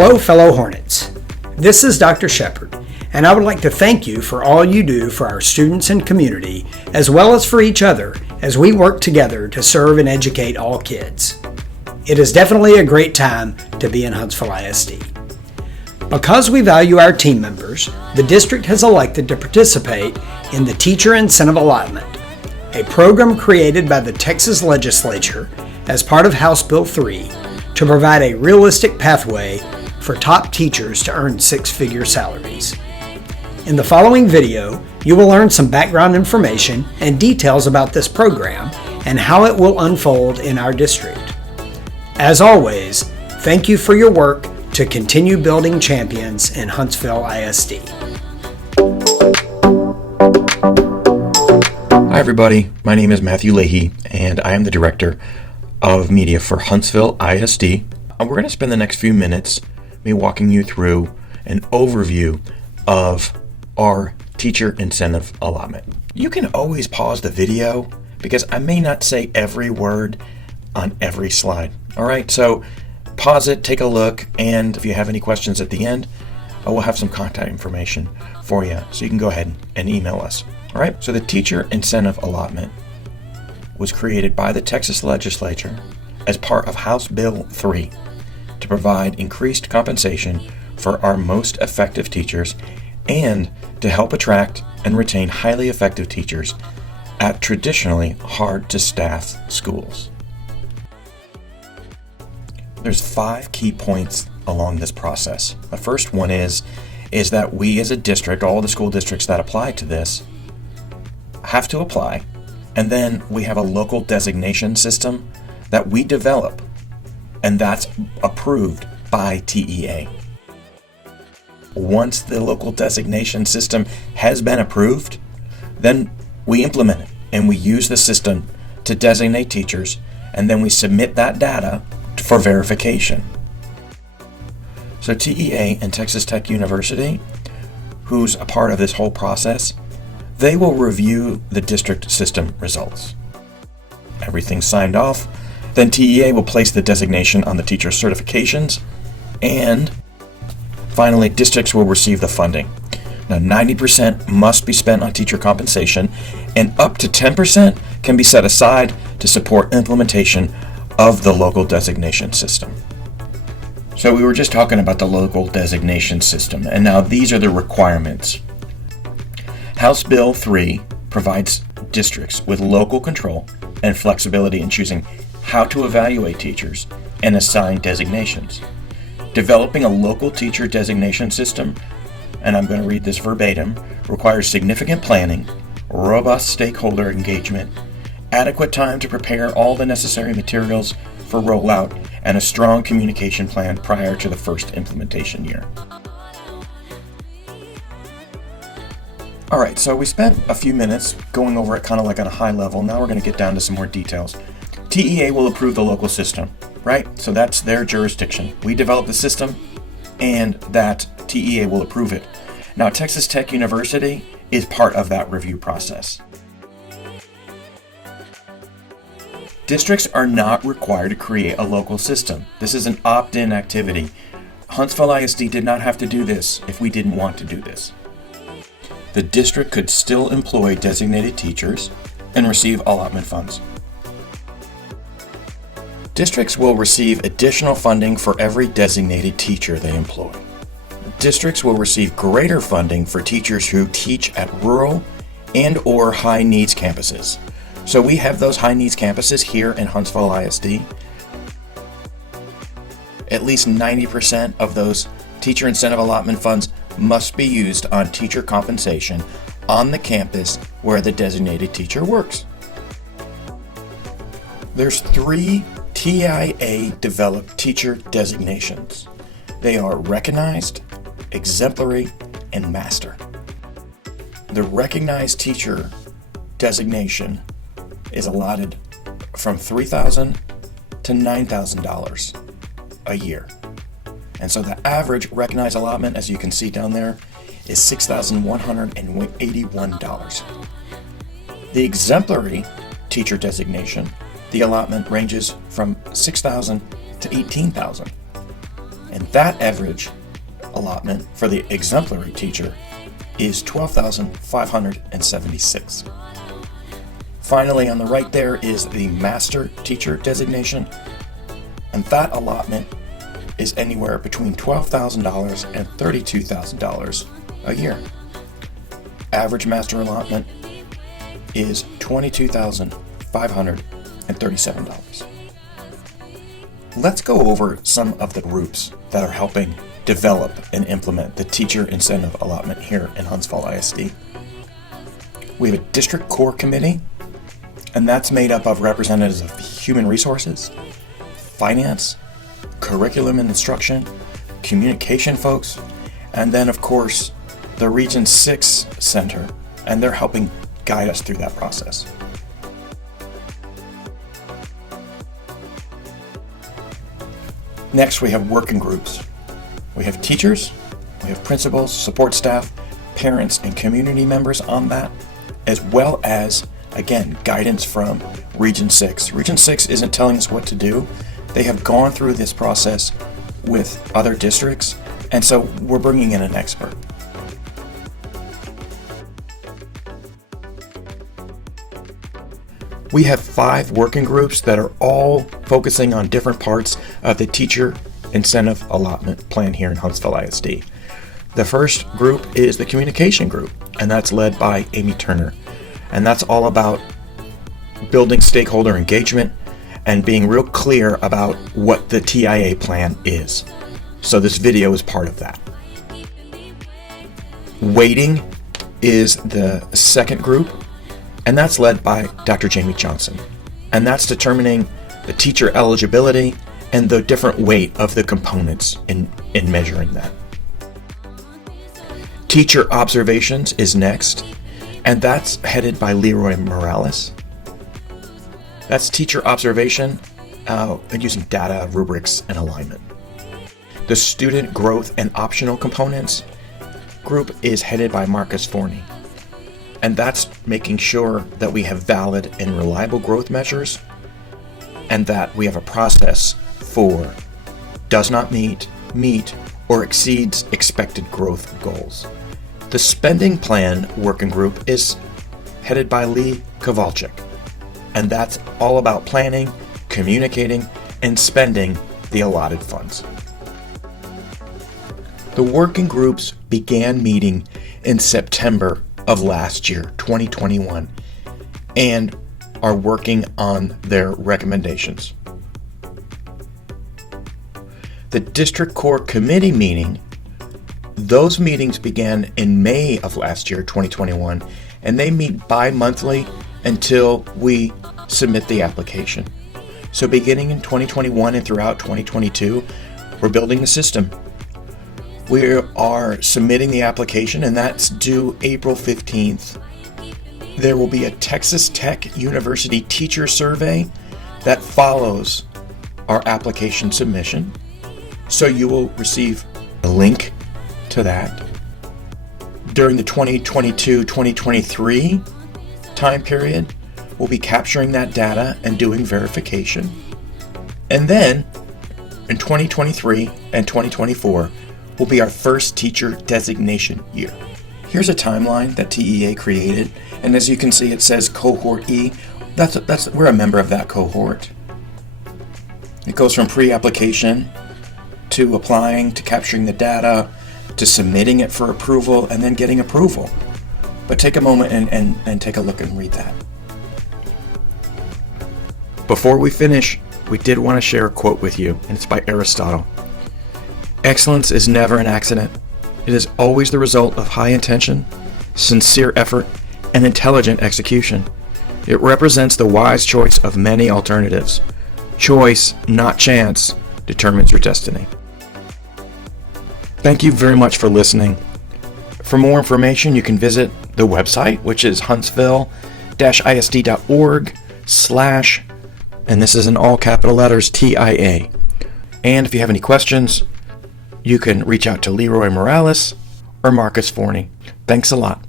Hello, fellow Hornets. This is Dr. Shepard, and I would like to thank you for all you do for our students and community, as well as for each other, as we work together to serve and educate all kids. It is definitely a great time to be in Huntsville ISD. Because we value our team members, the district has elected to participate in the Teacher Incentive Allotment, a program created by the Texas Legislature as part of House Bill 3 to provide a realistic pathway for top teachers to earn six-figure salaries. In the following video, you will learn some background information and details about this program and how it will unfold in our district. As always, thank you for your work to continue building champions in Huntsville ISD. Hi everybody, my name is Matthew Leahy and I am the Director of Media for Huntsville ISD. We're going to spend the next few minutes me walking you through an overview of our teacher incentive allotment. You can always pause the video because I may not say every word on every slide. Alright, so pause it, take a look, and if you have any questions at the end, I will have some contact information for you, so you can go ahead and email us. Alright, so the teacher incentive allotment was created by the Texas Legislature as part of House Bill 3 to provide increased compensation for our most effective teachers and to help attract and retain highly effective teachers at traditionally hard-to-staff schools. There's 5 key points along this process. The first one is that we as a district, all the school districts that apply to this, have to apply, and then we have a local designation system that we develop, and that's approved by TEA. Once the local designation system has been approved, then we implement it and we use the system to designate teachers, and then we submit that data for verification. So TEA and Texas Tech University, who's a part of this whole process, they will review the district system results. Everything's signed off, then TEA will place the designation on the teacher certifications, and finally districts will receive the funding. Now 90% must be spent on teacher compensation, and up to 10% can be set aside to support implementation of the local designation system. So we were just talking about the local designation system, and now these are the requirements. House Bill 3 provides districts with local control and flexibility in choosing how to evaluate teachers and assign designations. Developing a local teacher designation system, and I'm going to read this verbatim, requires significant planning, robust stakeholder engagement, adequate time to prepare all the necessary materials for rollout, and a strong communication plan prior to the first implementation year. Alright, so we spent a few minutes going over it kind of like on a high level. Now we're going to get down to some more details. TEA will approve the local system, right? So that's their jurisdiction. We develop the system and that TEA will approve it. Now Texas Tech University is part of that review process. Districts are not required to create a local system. This is an opt-in activity. Huntsville ISD did not have to do this if we didn't want to do this. The district could still employ designated teachers and receive allotment funds. Districts will receive additional funding for every designated teacher they employ. Districts will receive greater funding for teachers who teach at rural and/or high-needs campuses. So we have those high-needs campuses here in Huntsville ISD. At least 90% of those teacher incentive allotment funds must be used on teacher compensation on the campus where the designated teacher works. There's 3 TIA-developed teacher designations. They are recognized, exemplary, and master. The recognized teacher designation is allotted from $3,000 to $9,000 a year. And so the average recognized allotment, as you can see down there, is $6,181. The exemplary teacher designation, the allotment ranges from $6,000 to $18,000. And that average allotment for the exemplary teacher is $12,576. Finally, on the right there is the master teacher designation, and that allotment is anywhere between $12,000 and $32,000 a year. Average master allotment is $22,537. Let's go over some of the groups that are helping develop and implement the teacher incentive allotment here in Huntsville ISD. We have a district core committee, and that's made up of representatives of human resources, finance, curriculum and instruction, communication folks, and then of course the Region 6 Center, and they're helping guide us through that process. Next, we have working groups. We have teachers, we have principals, support staff, parents, and community members on that, as well as, again, guidance from Region 6. Region 6 isn't telling us what to do. They have gone through this process with other districts, and so we're bringing in an expert. We have 5 working groups that are all focusing on different parts of the teacher incentive allotment plan here in Huntsville ISD. The first group is the communication group, and that's led by Amy Turner. And that's all about building stakeholder engagement and being real clear about what the TIA plan is. So this video is part of that. Weighting is the second group, and that's led by Dr. Jamie Johnson. And that's determining the teacher eligibility and the different weight of the components in measuring that. Teacher observations is next, and that's headed by Leroy Morales. That's teacher observation and using data, rubrics, and alignment. The student growth and optional components group is headed by Marcus Forney. And that's making sure that we have valid and reliable growth measures, and that we have a process for does not meet, or exceeds expected growth goals. The spending plan working group is headed by Lee Kowalczyk, and that's all about planning, communicating, and spending the allotted funds. The working groups began meeting in September of last year, 2021, and are working on their recommendations. The District Core Committee meeting, those meetings began in May of last year, 2021, and they meet bi-monthly until we submit the application. So beginning in 2021 and throughout 2022, we're building the system. We are submitting the application, and that's due April 15th. There will be a Texas Tech University teacher survey that follows our application submission. So you will receive a link to that. During the 2022-2023 time period, we'll be capturing that data and doing verification. And then in 2023 and 2024, will be our first teacher designation year. Here's a timeline that TEA created, and as you can see, it says Cohort E. We're a member of that cohort. It goes from pre-application to applying, to capturing the data, to submitting it for approval, and then getting approval. But take a moment and take a look and read that. Before we finish, we did want to share a quote with you, and it's by Aristotle. Excellence is never an accident. It is always the result of high intention, sincere effort, and intelligent execution. It represents the wise choice of many alternatives. Choice, not chance, determines your destiny. Thank you very much for listening. For more information, you can visit the website, which is huntsville-isd.org/ and this is in all capital letters, TIA. And if you have any questions, you can reach out to Leroy Morales or Marcus Forney. Thanks a lot.